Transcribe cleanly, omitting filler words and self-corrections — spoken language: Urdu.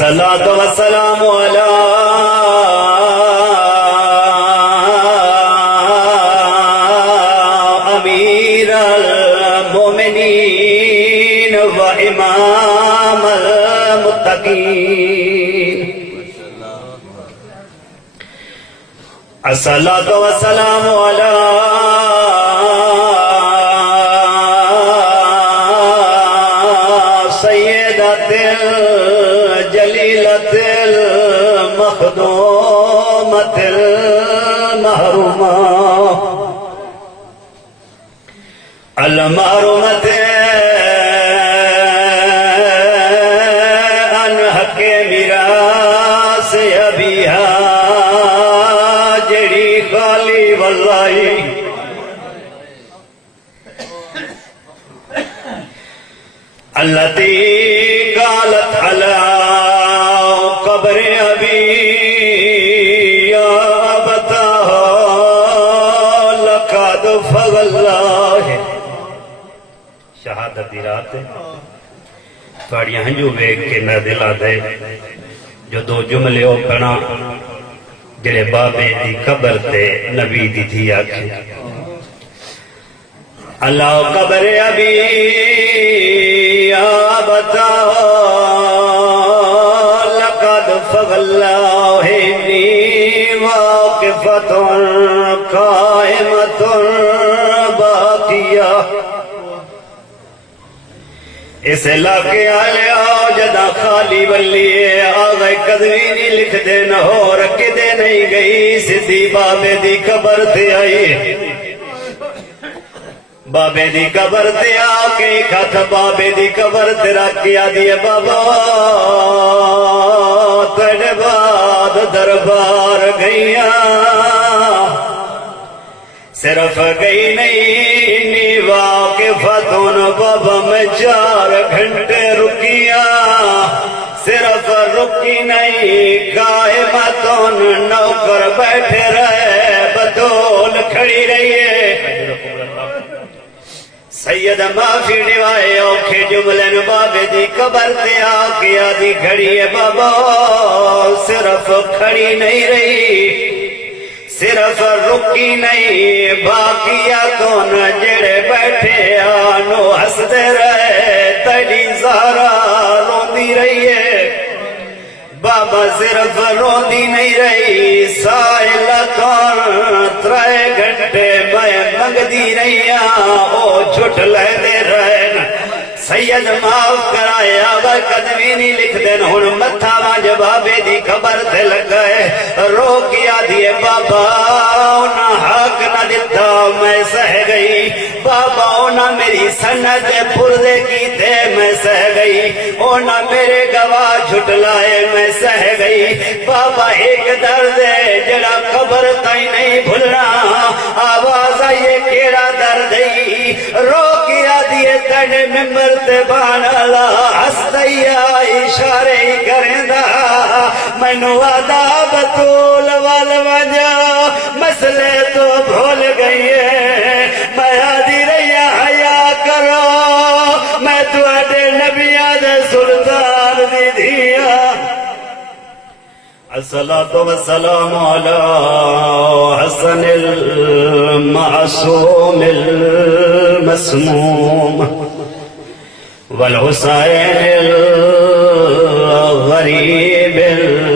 الصلاۃ والسلام علی امیر المومنین و امام المتقین الصلاۃ والسلام علی جلیلت المخدومت المحرومہ المحرومت عن حق میراث ابیہا جڑی خالی واللہ التي قالت على قبر أبي يا أبتاه لقد فغلاه شہادت دی رات تھوڑیاں ہنجو ویکھ کے میں دلا دے جو دو جملے او پڑھا جڑے بابے دی قبر تے نبی دی تھی آکھے اللہ قبر ابی بتاؤ لقد فغلاه انی واقفۃ قائمۃ باقیہ اس علاقے آلیا جدا خالی بلی آگئے قدوی نہیں لکھ دے نہ ہو رکھ دے نہیں گئی سدھی بابے دی قبر تے آئی بابے دی قبر تے آکے کھت بابے دی قبر تے رکھیا دیے بابا تیرے بعد دربار گئیاں صرف گئی نہیں نی واقفتون بابا میں 4 گھنٹے رکیاں صرف رکی نہیں قائمتون نوکر بیٹھے رہے بدول کھڑی رہیے سید معافی نوائے اوکھے جملن بابے دی قبر تے آکیا دی کھڑی ہے بابا صرف کھڑی نہیں رہی صرف رکی نہیں باقیہ کون جڑے بیٹھے آنو ہس دے رہے تیری زہرا روندی رہی ہے بابا صرف روندی نہیں رہی سائلہ کون 3 گھنٹے میں منگ دی رہی او چھٹ لے دے رہے سید معاف کرائے آگا قدمی نہیں لکھ دین ہن متھا واج بابے دی قبر تے لگائے رو کیا دیے بابا اونا حق نہ دیتا میں سہ گئی بابا اونا میری سند پردے کی تے میں سہ گئی اونا میرے گواہ جھٹ لائے میں سہ گئی بابا ایک درد ہے جڑا قبر تائی نہیں بھلنا آواز آئیے کیڑا درد ہے رو کیا دیے تڑے ممبر تے بانا ہستیا اشارے ہی کریں دا مینو آدھا بطول والوجہ مسئلے تو بھول گئی ہے میں آدھی رہیا حیا کرو میں تو اڈے نبیہ دے سلطان دی دیا الصلاۃ والسلام علی حسن المعصوم المسموم والحسین